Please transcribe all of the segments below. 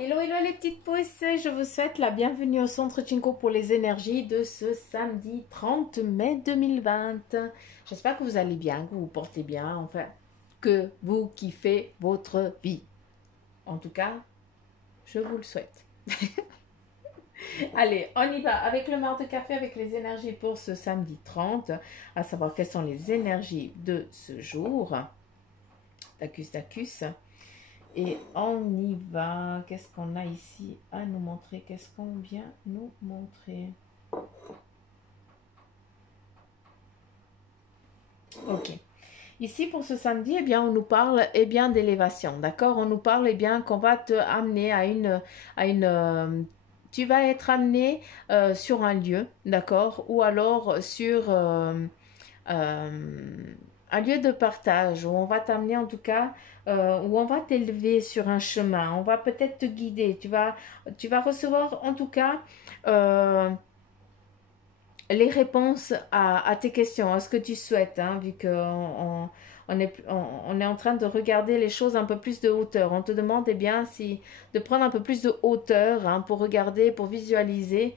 Hello, hello les petites pousses, je vous souhaite la bienvenue au Centre Chinko pour les énergies de ce samedi 30 mai 2020. J'espère que vous allez bien, que vous vous portez bien, enfin, que vous kiffez votre vie. En tout cas, je vous le souhaite. Allez, on y va avec le marc de café, avec les énergies pour ce samedi 30, à savoir quelles sont les énergies de ce jour. Tacus, tacus. Et on y va. Qu'est-ce qu'on a ici à nous montrer? Qu'est-ce qu'on vient nous montrer? Ok. Ici, pour ce samedi, eh bien, on nous parle d'élévation, d'accord? On nous parle qu'on va te amener tu vas être amené sur un lieu, d'accord? Ou alors sur un lieu de partage où on va t'amener en tout cas, où on va t'élever sur un chemin, on va peut-être te guider, tu vas recevoir en tout cas les réponses à tes questions, à ce que tu souhaites, hein, vu qu'on on est en train de regarder les choses un peu plus de hauteur. On te demande de prendre un peu plus de hauteur, hein, pour regarder, pour visualiser,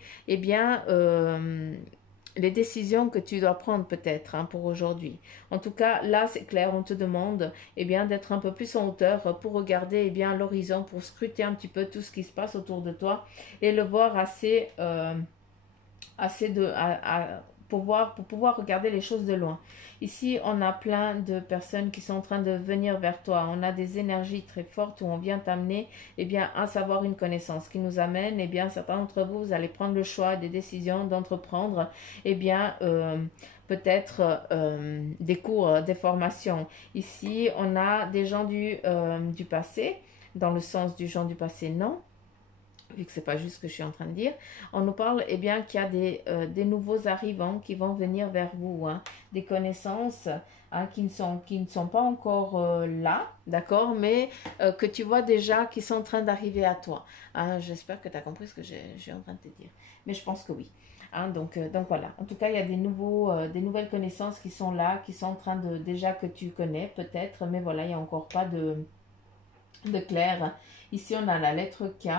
les décisions que tu dois prendre peut-être, hein, pour aujourd'hui. En tout cas, là, c'est clair, on te demande d'être un peu plus en hauteur pour regarder l'horizon, pour scruter un petit peu tout ce qui se passe autour de toi et le voir pour pouvoir regarder les choses de loin. Ici, on a plein de personnes qui sont en train de venir vers toi. On a des énergies très fortes où on vient t'amener un savoir, une connaissance qui nous amène, certains d'entre vous, vous allez prendre le choix, des décisions d'entreprendre, peut-être des cours, des formations. Ici, on a des gens du passé, dans le sens du gens du passé, non, vu que c'est pas juste ce que je suis en train de dire. On nous parle qu'il y a des nouveaux arrivants qui vont venir vers vous, hein, des connaissances, hein, qui ne sont pas encore là, d'accord, mais que tu vois déjà qui sont en train d'arriver à toi. Hein, j'espère que tu as compris ce que je suis en train de te dire, mais je pense que oui. Hein, donc voilà, en tout cas il y a des nouvelles connaissances qui sont là, qui sont en train de, déjà que tu connais peut-être, mais voilà, il n'y a encore pas de clair. Ici on a la lettre K.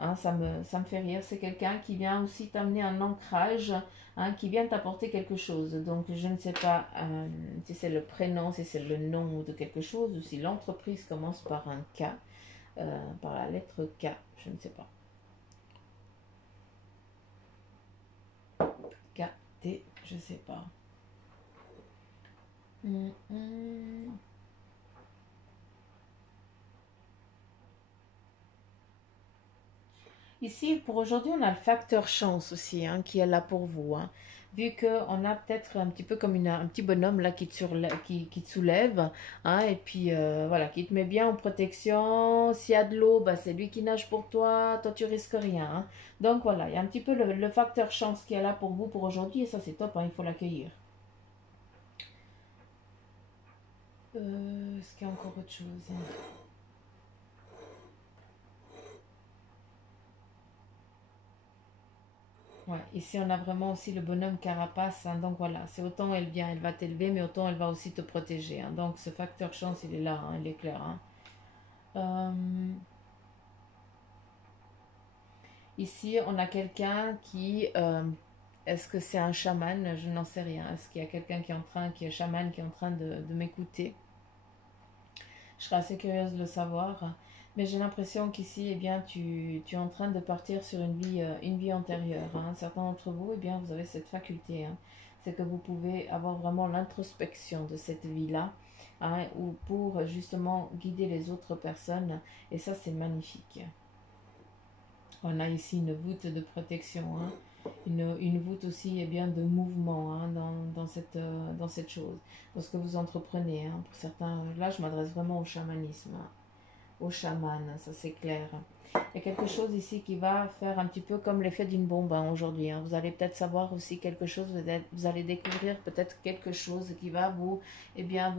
Hein, ça me fait rire. C'est quelqu'un qui vient aussi t'amener un ancrage, hein, qui vient t'apporter quelque chose. Donc, je ne sais pas si c'est le prénom, si c'est le nom de quelque chose, ou si l'entreprise commence par un K, par la lettre K. Je ne sais pas. K, T, je ne sais pas. Ici, pour aujourd'hui, on a le facteur chance aussi, hein, qui est là pour vous. Hein. Vu qu'on a peut-être un petit peu comme un petit bonhomme là qui te soulève, hein, et puis voilà, qui te met bien en protection. S'il y a de l'eau, bah, c'est lui qui nage pour toi tu risques rien. Hein. Donc voilà, il y a un petit peu le facteur chance qui est là pour vous pour aujourd'hui, et ça c'est top, hein, il faut l'accueillir. Est-ce qu'il y a encore autre chose? Ouais, ici on a vraiment aussi le bonhomme carapace, hein, donc voilà, c'est autant elle vient, elle va t'élever, mais autant elle va aussi te protéger. Hein, donc ce facteur chance, il est là, hein, il est clair. Hein. Ici on a quelqu'un est-ce que c'est un chaman? Je n'en sais rien. Est-ce qu'il y a quelqu'un qui est chaman, qui est en train de m'écouter? Je serais assez curieuse de le savoir. Mais j'ai l'impression qu'ici, tu es en train de partir sur une vie antérieure. Hein. Certains d'entre vous, vous avez cette faculté. Hein. C'est que vous pouvez avoir vraiment l'introspection de cette vie-là, hein, ou pour justement guider les autres personnes. Et ça, c'est magnifique. On a ici une voûte de protection, hein. Une voûte aussi de mouvement, hein, dans cette chose, dans ce que vous entreprenez. Hein. Pour certains, là je m'adresse vraiment au chamanisme, hein, au chaman, ça c'est clair. Il y a quelque chose ici qui va faire un petit peu comme l'effet d'une bombe, hein, aujourd'hui. Hein. Vous allez peut-être savoir aussi quelque chose, vous allez découvrir peut-être quelque chose qui va vous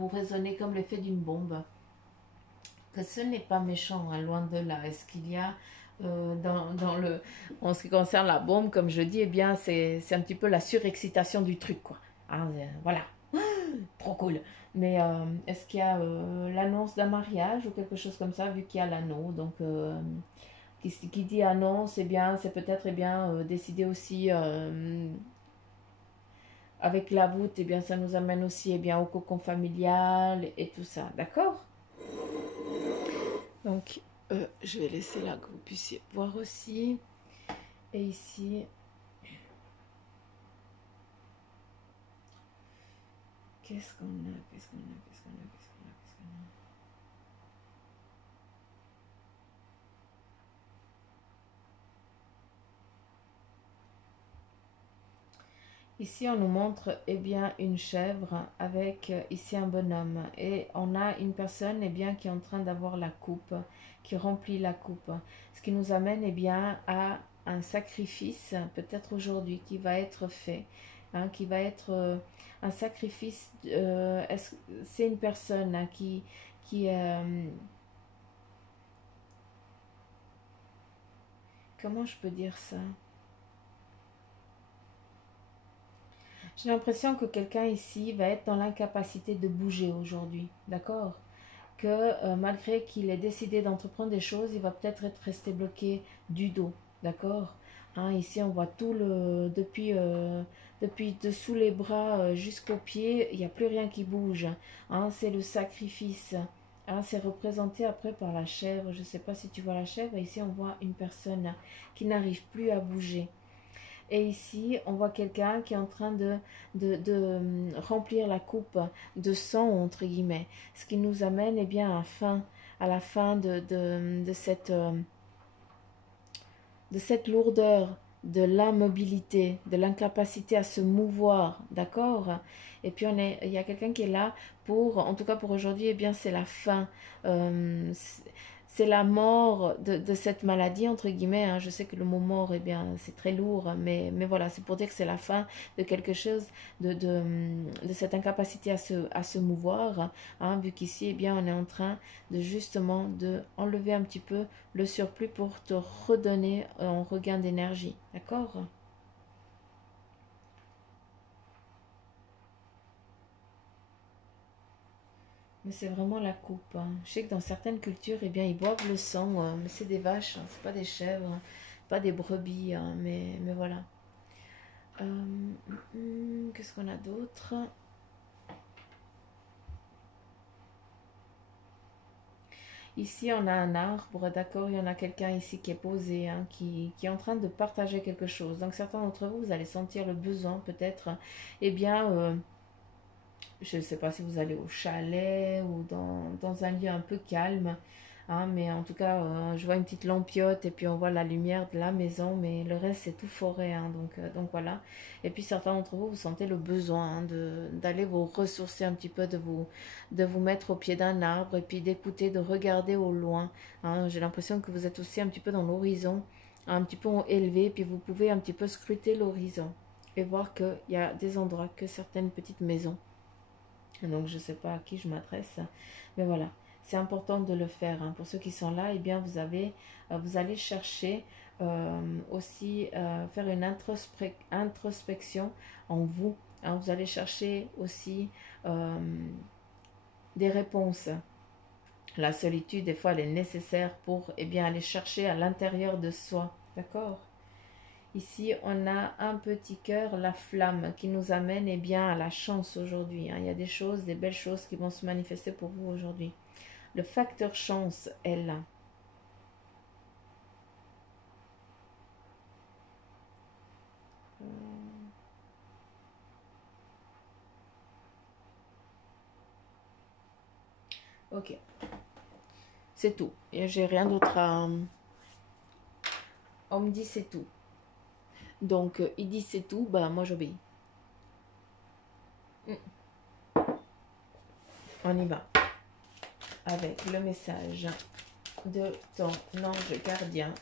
résonner comme l'effet d'une bombe. Que ce n'est pas méchant, hein, loin de là. Est-ce qu'il y a en ce qui concerne la bombe, comme je dis, c'est un petit peu la surexcitation du truc, quoi. Hein, voilà, trop cool. Mais est-ce qu'il y a l'annonce d'un mariage ou quelque chose comme ça, vu qu'il y a l'anneau? Donc qui dit annonce, eh bien, c'est peut-être décider aussi avec la voûte, eh bien, ça nous amène aussi au cocon familial et tout ça, d'accord? Donc, je vais laisser là que vous puissiez voir aussi. Et ici, qu'est-ce qu'on a, qu'est-ce qu'on a, qu'est-ce qu'on a, qu'est-ce qu'on a, qu'est-ce qu'on a. Ici, on nous montre une chèvre avec ici un bonhomme. Et on a une personne qui est en train d'avoir la coupe, qui remplit la coupe. Ce qui nous amène à un sacrifice, peut-être aujourd'hui, qui va être fait. Qui va être un sacrifice. C'est une personne qui comment je peux dire ça? J'ai l'impression que quelqu'un ici va être dans l'incapacité de bouger aujourd'hui, d'accord? Que malgré qu'il ait décidé d'entreprendre des choses, il va peut-être être resté bloqué du dos, d'accord? Ici, on voit tout depuis dessous les bras jusqu'aux pieds, il n'y a plus rien qui bouge. C'est le sacrifice. C'est représenté après par la chèvre. Je ne sais pas si tu vois la chèvre. Ici, on voit une personne qui n'arrive plus à bouger. Et ici, on voit quelqu'un qui est en train de remplir la coupe de sang, entre guillemets. Ce qui nous amène à la fin de cette lourdeur, de l'immobilité, de l'incapacité à se mouvoir, d'accord? Et puis il y a quelqu'un qui est là en tout cas pour aujourd'hui, c'est la fin. Euh, c'est la mort de cette maladie, entre guillemets. Je sais que le mot mort, c'est très lourd, mais voilà, c'est pour dire que c'est la fin de quelque chose, de cette incapacité à se mouvoir, vu qu'ici, on est en train de justement de enlever un petit peu le surplus pour te redonner un regain d'énergie, d'accord? Mais c'est vraiment la coupe. Je sais que dans certaines cultures, ils boivent le sang, mais c'est des vaches, c'est pas des chèvres, pas des brebis, mais voilà. Qu'est-ce qu'on a d'autre? Ici, on a un arbre, d'accord, il y en a quelqu'un ici qui est posé, qui est en train de partager quelque chose. Donc certains d'entre vous, vous allez sentir le besoin peut-être, eh bien, je ne sais pas si vous allez au chalet ou dans un lieu un peu calme, mais en tout cas, je vois une petite lampiote et puis on voit la lumière de la maison, mais le reste c'est tout forêt, donc voilà. Et puis certains d'entre vous, vous sentez le besoin d'aller vous ressourcer un petit peu, de vous mettre au pied d'un arbre et puis d'écouter, de regarder au loin. J'ai l'impression que vous êtes aussi un petit peu dans l'horizon, un petit peu élevé, puis vous pouvez un petit peu scruter l'horizon et voir qu'il y a des endroits, que certaines petites maisons. Donc je ne sais pas à qui je m'adresse, mais voilà, c'est important de le faire. Pour ceux qui sont là, vous allez chercher aussi faire une introspection en vous. Vous allez chercher aussi des réponses. La solitude, des fois, elle est nécessaire pour aller chercher à l'intérieur de soi. D'accord? Ici, on a un petit cœur, la flamme, qui nous amène à la chance aujourd'hui. Il y a des choses, des belles choses qui vont se manifester pour vous aujourd'hui. Le facteur chance est là. Ok. C'est tout. Et j'ai rien d'autre à... On me dit c'est tout. Donc, il dit c'est tout, moi j'obéis. On y va. Avec le message de ton ange gardien.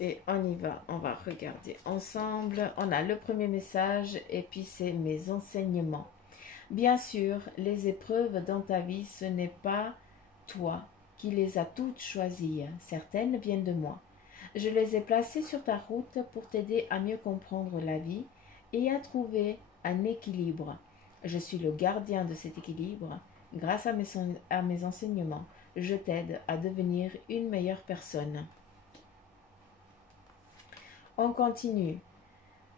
Et on y va, on va regarder ensemble. On a le premier message et puis c'est mes enseignements. Bien sûr, les épreuves dans ta vie, ce n'est pas toi qui les as toutes choisies. Certaines viennent de moi. Je les ai placées sur ta route pour t'aider à mieux comprendre la vie et à trouver un équilibre. Je suis le gardien de cet équilibre Grâce à mes enseignements, je t'aide à devenir une meilleure personne. On continue.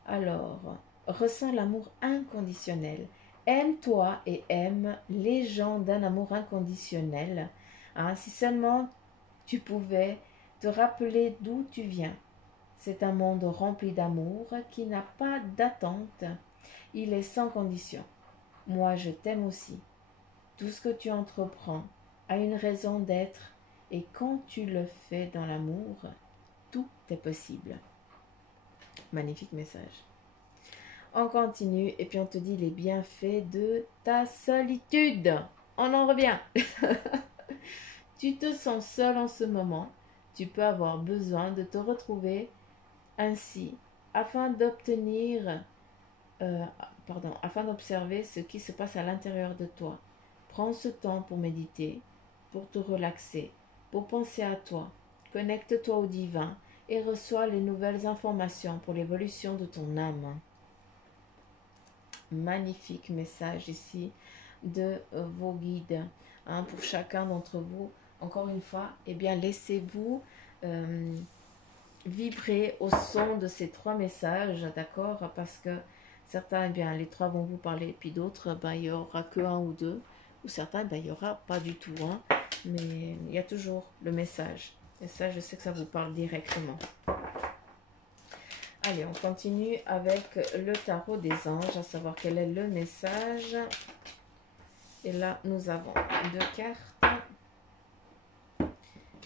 Alors, ressens l'amour inconditionnel. Aime-toi et aime les gens d'un amour inconditionnel. Hein, si seulement tu pouvais te rappeler d'où tu viens. C'est un monde rempli d'amour qui n'a pas d'attente. Il est sans condition. Moi, je t'aime aussi. Tout ce que tu entreprends a une raison d'être et quand tu le fais dans l'amour, tout est possible. Magnifique message. On continue et puis on te dit les bienfaits de ta solitude. On en revient. Tu te sens seul en ce moment. Tu peux avoir besoin de te retrouver ainsi afin d'observer ce qui se passe à l'intérieur de toi. Prends ce temps pour méditer, pour te relaxer, pour penser à toi. Connecte-toi au divin et reçois les nouvelles informations pour l'évolution de ton âme. Magnifique message ici de vos guides. Hein, pour chacun d'entre vous, encore une fois, eh bien, laissez-vous vibrer au son de ces trois messages, d'accord? Parce que certains, eh bien, les trois vont vous parler, puis d'autres, ben, il n'y aura que un ou deux, ou certains, ben, il n'y aura pas du tout, hein, mais il y a toujours le message. Et ça, je sais que ça vous parle directement. Allez, on continue avec le tarot des anges, à savoir quel est le message. Et là, nous avons deux cartes.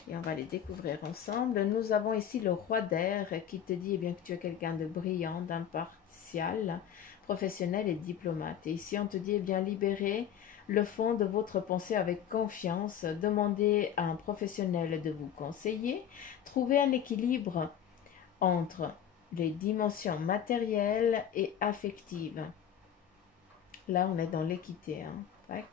Et on va les découvrir ensemble. Nous avons ici le roi d'air qui te dit eh bien, que tu es quelqu'un de brillant, d'impartial, professionnel et diplomate. Et ici, on te dit eh bien, libérez le fond de votre pensée avec confiance. Demandez à un professionnel de vous conseiller. Trouvez un équilibre entre les dimensions matérielles et affectives. Là, on est dans l'équité. Hein. Tac.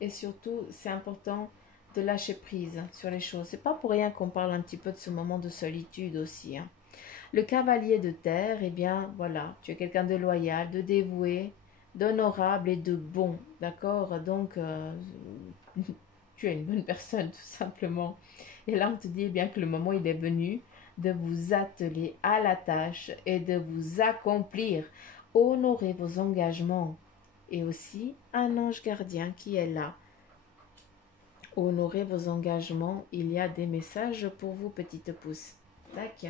Et surtout, c'est important de lâcher prise sur les choses. C'est pas pour rien qu'on parle un petit peu de ce moment de solitude aussi. Hein. Le cavalier de terre, eh bien, voilà, tu es quelqu'un de loyal, de dévoué, d'honorable et de bon. D'accord? Donc, tu es une bonne personne, tout simplement. Et là, on te dit eh bien que le moment, il est venu de vous atteler à la tâche et de vous accomplir. Honorez vos engagements. Et aussi un ange gardien qui est là. Honorez vos engagements. Il y a des messages pour vous, petite pouce. Tac.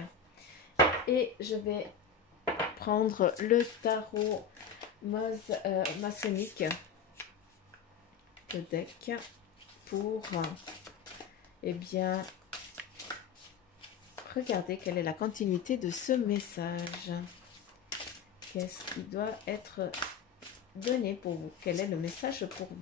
Et je vais prendre le tarot maçonnique, le deck, pour eh bien regarder quelle est la continuité de ce message. Qu'est-ce qui doit être donné pour vous? Quel est le message pour vous?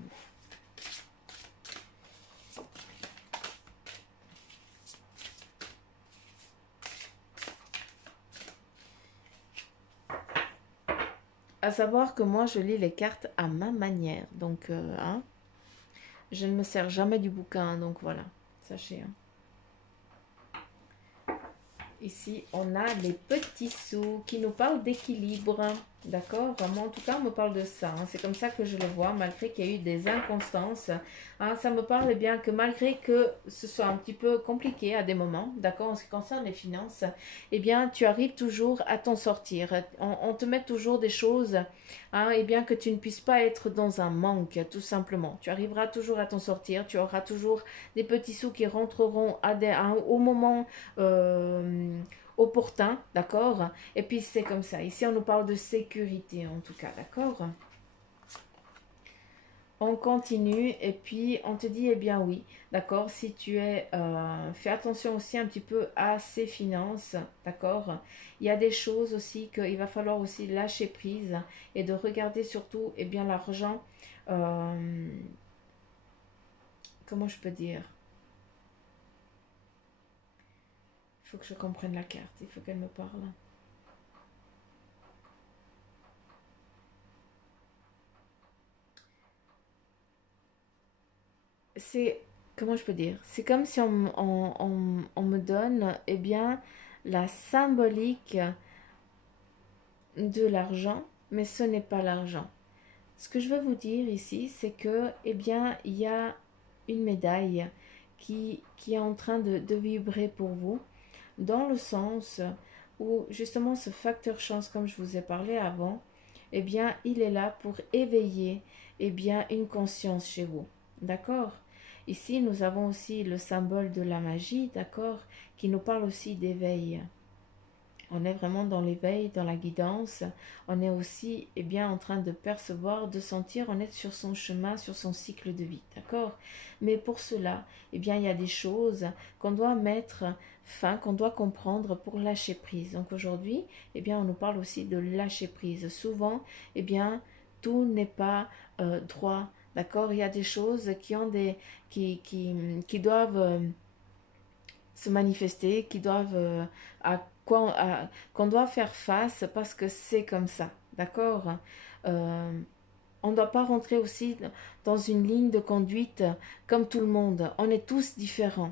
À savoir que moi, je lis les cartes à ma manière. Donc, hein, je ne me sers jamais du bouquin. Donc, voilà, sachez. Hein. Ici, on a les petits sous qui nous parlent d'équilibre. D'accord? Moi, en tout cas, on me parle de ça. Hein. C'est comme ça que je le vois, malgré qu'il y a eu des inconstances. Hein, ça me parle bien que malgré que ce soit un petit peu compliqué à des moments, d'accord, en ce qui concerne les finances, eh bien, tu arrives toujours à t'en sortir. On te met toujours des choses, hein, eh bien, que tu ne puisses pas être dans un manque, tout simplement. Tu arriveras toujours à t'en sortir. Tu auras toujours des petits sous qui rentreront au moment opportun, d'accord? Et puis c'est comme ça. Ici, on nous parle de sécurité, en tout cas, d'accord? On continue et puis on te dit, eh bien oui, d'accord, si tu es... fais attention aussi un petit peu à ses finances, d'accord? Il y a des choses aussi qu'il va falloir aussi lâcher prise et de regarder surtout, eh bien, l'argent... comment je peux dire? Il faut que je comprenne la carte, il faut qu'elle me parle. C'est, comment je peux dire? C'est comme si on me donne, eh bien, la symbolique de l'argent, mais ce n'est pas l'argent. Ce que je veux vous dire ici, c'est que, eh bien, il y a une médaille qui est en train de vibrer pour vous, dans le sens où justement ce facteur chance, comme je vous ai parlé avant, eh bien, il est là pour éveiller, eh bien, une conscience chez vous. D'accord? Ici, nous avons aussi le symbole de la magie, d'accord, qui nous parle aussi d'éveil. On est vraiment dans l'éveil, dans la guidance. On est aussi eh bien, en train de percevoir, de sentir, on est sur son chemin, sur son cycle de vie. D'accord? Mais pour cela, eh bien, il y a des choses qu'on doit mettre fin, qu'on doit comprendre pour lâcher prise. Donc aujourd'hui, eh bien, on nous parle aussi de lâcher prise. Souvent, eh bien, tout n'est pas droit. D'accord? Il y a des choses qui ont qui doivent se manifester, qui doivent qu'on doit faire face parce que c'est comme ça, d'accord. On ne doit pas rentrer aussi dans une ligne de conduite comme tout le monde. On est tous différents.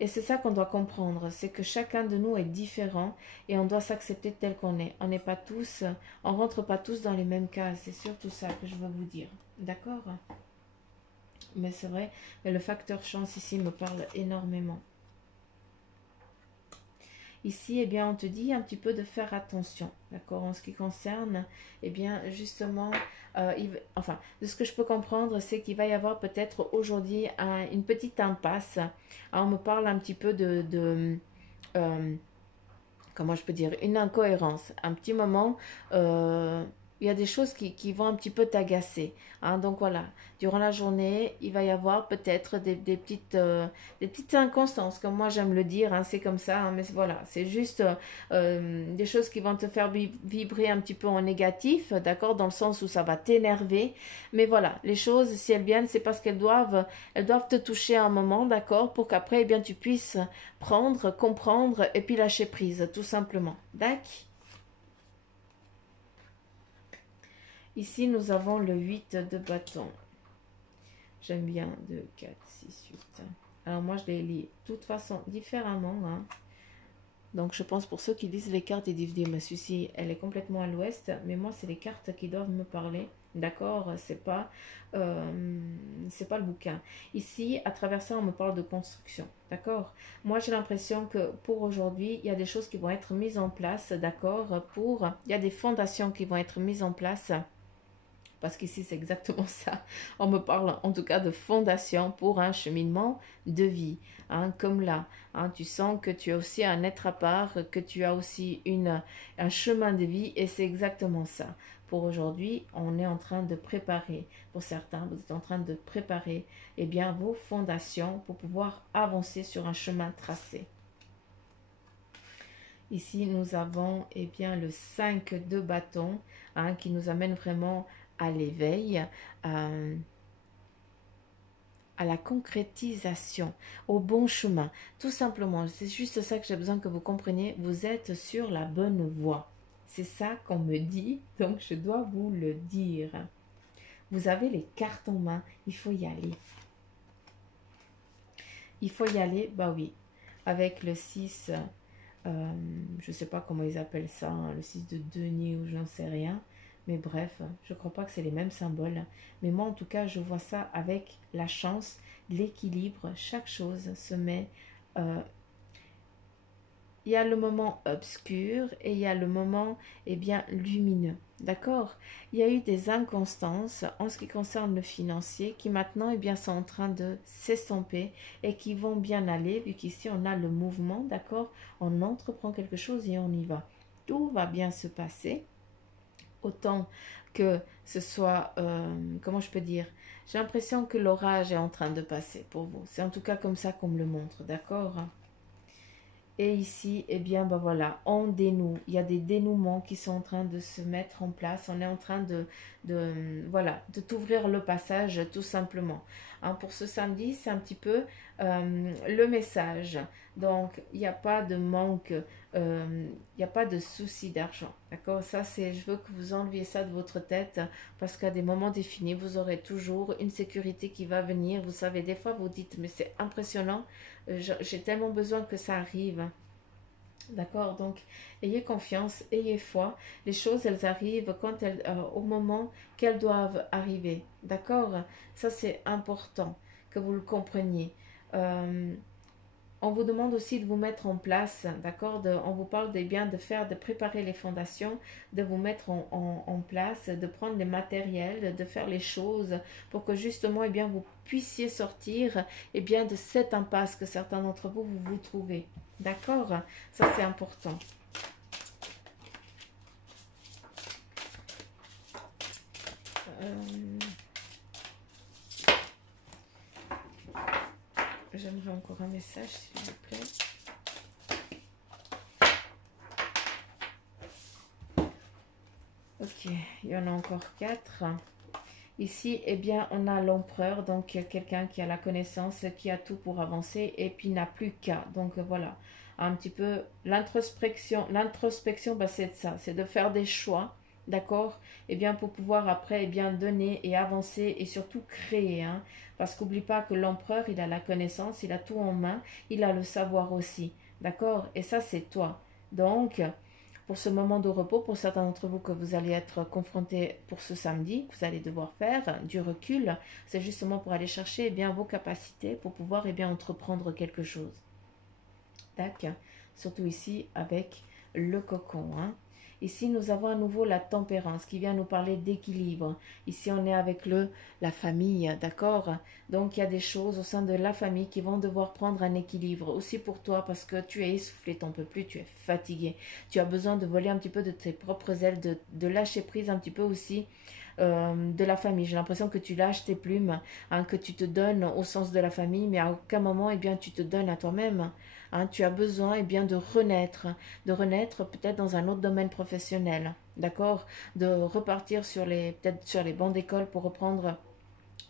Et c'est ça qu'on doit comprendre, c'est que chacun de nous est différent et on doit s'accepter tel qu'on est. On n'est pas tous, on rentre pas tous dans les mêmes cases. C'est surtout ça que je veux vous dire, d'accord. Mais c'est vrai, mais le facteur chance ici me parle énormément. Ici, eh bien, on te dit un petit peu de faire attention, d'accord, en ce qui concerne, eh bien, justement, enfin, de ce que je peux comprendre, c'est qu'il va y avoir peut-être aujourd'hui une petite impasse. Alors, on me parle un petit peu comment je peux dire, une incohérence, un petit moment, il y a des choses qui vont un petit peu t'agacer. Hein, donc voilà, durant la journée, il va y avoir peut-être des petites inconstances, comme moi j'aime le dire, hein, c'est comme ça, hein, mais voilà, c'est juste des choses qui vont te faire vibrer un petit peu en négatif, d'accord, dans le sens où ça va t'énerver. Mais voilà, les choses, si elles viennent, c'est parce elles doivent te toucher à un moment, d'accord, pour qu'après, eh bien, tu puisses prendre, comprendre et puis lâcher prise, tout simplement. D'accord. Ici, nous avons le 8 de bâton. J'aime bien 2, 4, 6, 8. Alors moi, je les lis de toute façon différemment. Hein. Donc, je pense pour ceux qui lisent les cartes, ils disent, mais ceci, elle est complètement à l'ouest. Mais moi, c'est les cartes qui doivent me parler. D'accord, c'est pas le bouquin. Ici, à travers ça, on me parle de construction. D'accord. Moi, j'ai l'impression que pour aujourd'hui, il y a des choses qui vont être mises en place. D'accord. Il y a des fondations qui vont être mises en place. Parce qu'ici, c'est exactement ça. On me parle en tout cas de fondation pour un cheminement de vie. Hein, comme là, hein, tu sens que tu as aussi un être à part, que tu as aussi un chemin de vie. Et c'est exactement ça. Pour aujourd'hui, on est en train de préparer, pour certains, vous êtes en train de préparer eh bien, vos fondations pour pouvoir avancer sur un chemin tracé. Ici, nous avons eh bien, le 5 de bâton hein, qui nous amène vraiment à l'éveil, à la concrétisation, au bon chemin. Tout simplement, c'est juste ça que j'ai besoin que vous compreniez. Vous êtes sur la bonne voie. C'est ça qu'on me dit, donc je dois vous le dire. Vous avez les cartes en main, il faut y aller. Il faut y aller, bah oui, avec le 6, je ne sais pas comment ils appellent ça, hein, le 6 de denier ou j'en sais rien. Mais bref, je ne crois pas que c'est les mêmes symboles. Mais moi, en tout cas, je vois ça avec la chance, l'équilibre. Chaque chose se met... il y a le moment obscur et il y a le moment eh bien, lumineux. D'accord. Il y a eu des inconstances en ce qui concerne le financier qui maintenant eh bien, sont en train de s'estomper et qui vont bien aller. Vu qu'ici, on a le mouvement. D'accord. On entreprend quelque chose et on y va. Tout va bien se passer. Autant que ce soit, comment je peux dire, j'ai l'impression que l'orage est en train de passer pour vous. C'est en tout cas comme ça qu'on me le montre, d'accord? Et ici, eh bien, ben voilà, on dénoue. Il y a des dénouements qui sont en train de se mettre en place. On est en train voilà, de t'ouvrir le passage tout simplement. Hein, pour ce samedi, c'est un petit peu le message. Donc, il n'y a pas de manque, il n'y a pas de souci d'argent. D'accord? Ça, je veux que vous enleviez ça de votre tête parce qu'à des moments définis, vous aurez toujours une sécurité qui va venir. Vous savez, des fois, vous dites, mais c'est impressionnant. J'ai tellement besoin que ça arrive. D'accord, donc ayez confiance, ayez foi. Les choses, elles arrivent quand elles, au moment qu'elles doivent arriver. D'accord, ça c'est important que vous le compreniez. Euh, on vous demande aussi de vous mettre en place, d'accord. On vous parle de bien de faire, de préparer les fondations, de vous mettre en place, de prendre les matériels, de faire les choses pour que justement, eh bien, vous puissiez sortir, eh bien, de cette impasse que certains d'entre vous vous trouvez. D'accord, ça c'est important. Euh, J'aimerais encore un message, s'il vous plaît. Ok, il y en a encore 4. Ici, eh bien, on a l'empereur, donc quelqu'un qui a la connaissance, qui a tout pour avancer et puis n'a plus qu'à. Donc voilà, un petit peu l'introspection. L'introspection, bah, c'est ça, c'est de faire des choix, d'accord. Eh bien, pour pouvoir après, eh bien, donner et avancer et surtout créer, hein. Parce qu'oublie pas que l'empereur, il a la connaissance, il a tout en main, il a le savoir aussi, d'accord. Et ça, c'est toi. Donc, pour ce moment de repos, pour certains d'entre vous que vous allez être confrontés pour ce samedi, vous allez devoir faire du recul, c'est justement pour aller chercher eh bien, vos capacités pour pouvoir eh bien, entreprendre quelque chose. Tac. Surtout ici avec le cocon. Hein. Ici, nous avons à nouveau la tempérance qui vient nous parler d'équilibre. Ici, on est avec la famille, d'accord. Donc, il y a des choses au sein de la famille qui vont devoir prendre un équilibre. Aussi pour toi, parce que tu es essoufflé, tu n'en peux plus, tu es fatigué. Tu as besoin de voler un petit peu de tes propres ailes, de lâcher prise un petit peu aussi de la famille. J'ai l'impression que tu lâches tes plumes, hein, que tu te donnes au sens de la famille, mais à aucun moment, eh bien, tu te donnes à toi-même. Hein, tu as besoin eh bien, de renaître peut-être dans un autre domaine professionnel, d'accord, de repartir peut-être sur les bancs d'école pour reprendre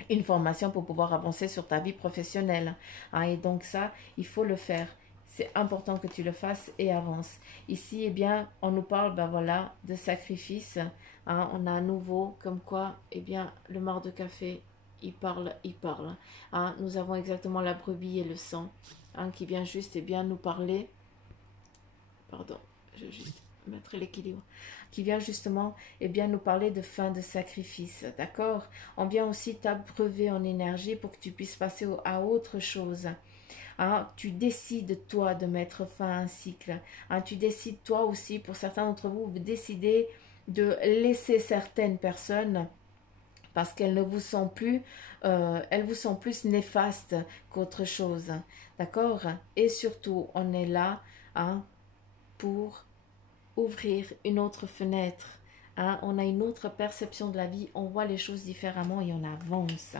une formation pour pouvoir avancer sur ta vie professionnelle. Hein, et donc ça, il faut le faire. C'est important que tu le fasses et avance. Ici, eh bien, on nous parle, ben voilà, de sacrifice. Hein, on a à nouveau, comme quoi, eh bien, le mar de café, il parle, il parle. Hein, nous avons exactement la brebis et le sang, hein, qui vient juste, eh bien, nous parler. Pardon, je vais juste mettre l'équilibre, qui vient justement eh bien, nous parler de fin de sacrifice, d'accord. On vient aussi t'abreuver en énergie pour que tu puisses passer à autre chose. Hein, tu décides toi de mettre fin à un cycle. Hein, tu décides toi aussi, pour certains d'entre vous, vous décidez de laisser certaines personnes parce qu'elles ne vous sont plus, elles vous sont plus néfastes qu'autre chose, d'accord. Et surtout, on est là, hein, pour ouvrir une autre fenêtre. Hein, on a une autre perception de la vie, on voit les choses différemment et on avance.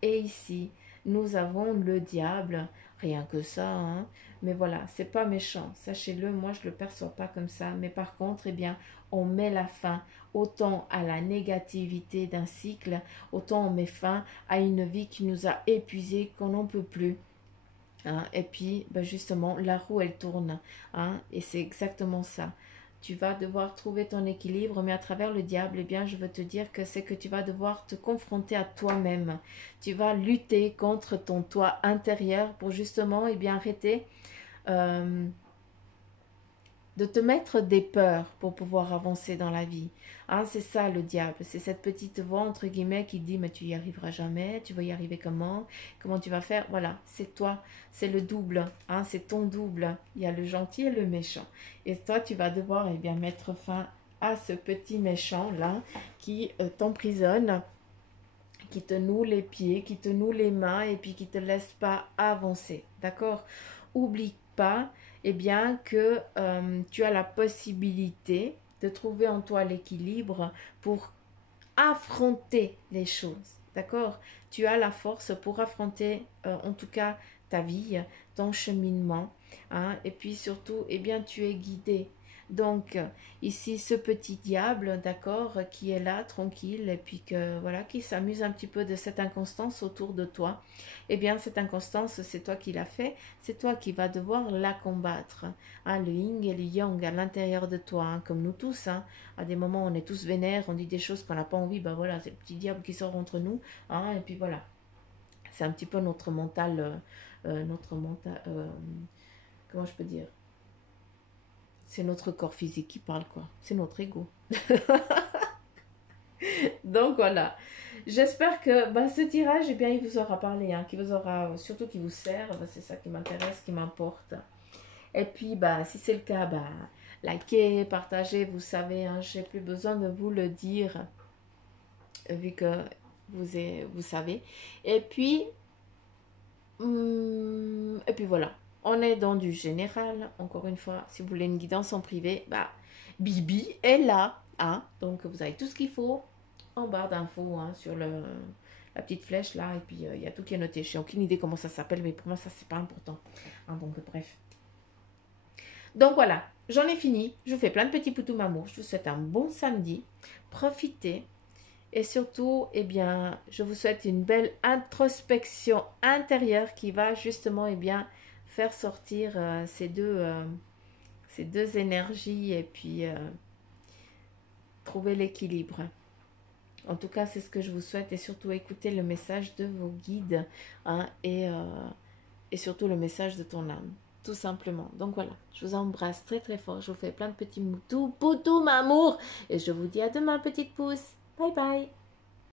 Et ici, nous avons le diable, rien que ça, hein. Mais voilà, c'est pas méchant, sachez-le, moi je le perçois pas comme ça. Mais par contre, eh bien, on met la fin autant à la négativité d'un cycle, autant on met fin à une vie qui nous a épuisés, qu'on n'en peut plus. Hein, et puis, ben justement, la roue, elle tourne. Hein, et c'est exactement ça. Tu vas devoir trouver ton équilibre, mais à travers le diable, eh bien, je veux te dire que c'est que tu vas devoir te confronter à toi-même. Tu vas lutter contre ton toi intérieur pour justement, eh bien, arrêter euh, de te mettre des peurs pour pouvoir avancer dans la vie. Hein, c'est ça le diable, c'est cette petite voix entre guillemets qui dit mais tu y arriveras jamais, tu vas y arriver comment tu vas faire, voilà, c'est toi, c'est le double, hein, c'est ton double, il y a le gentil et le méchant. Et toi tu vas devoir eh bien mettre fin à ce petit méchant là qui t'emprisonne, qui te noue les pieds, qui te noue les mains et puis qui te laisse pas avancer. D'accord? Oublie pas, eh bien, que tu as la possibilité de trouver en toi l'équilibre pour affronter les choses. D'accord? Tu as la force pour affronter, en tout cas, ta vie, ton cheminement. Hein, et puis surtout, eh bien, tu es guidé. Donc, ici, ce petit diable, d'accord, qui est là, tranquille, et puis que, voilà, qui s'amuse un petit peu de cette inconstance autour de toi, eh bien, cette inconstance, c'est toi qui l'as fait, c'est toi qui vas devoir la combattre. Hein, le yin et le yang à l'intérieur de toi, hein, comme nous tous, hein, à des moments, on est tous vénères, on dit des choses qu'on n'a pas envie, ben voilà, c'est le petit diable qui sort entre nous, hein, et puis voilà. C'est un petit peu notre mental, comment je peux dire, c'est notre corps physique qui parle, quoi. C'est notre ego. Donc voilà. J'espère que bah, ce tirage, eh bien, il vous aura parlé, hein, qu'il vous aura, surtout qu'il vous sert. Bah, c'est ça qui m'intéresse, qui m'importe. Et puis, bah, si c'est le cas, bah, likez, partagez. Vous savez, hein, j'ai plus besoin de vous le dire, vu que vous savez. Et puis voilà. On est dans du général. Encore une fois, si vous voulez une guidance en privé, bah, Bibi est là. Hein, donc, vous avez tout ce qu'il faut en barre d'infos, hein, sur la petite flèche là. Et puis, il y a tout qui est noté. Je n'ai aucune idée comment ça s'appelle, mais pour moi, ça, c'est pas important. Hein, donc, bref. Donc, voilà. J'en ai fini. Je vous fais plein de petits poutous amour. Je vous souhaite un bon samedi. Profitez. Et surtout, eh bien, je vous souhaite une belle introspection intérieure qui va justement, eh bien, faire sortir ces deux énergies et puis trouver l'équilibre. En tout cas, c'est ce que je vous souhaite et surtout écoutez le message de vos guides, hein, et surtout le message de ton âme, tout simplement. Donc voilà, je vous embrasse très très fort. Je vous fais plein de petits poutous, amour, et je vous dis à demain, petite pouce. Bye bye.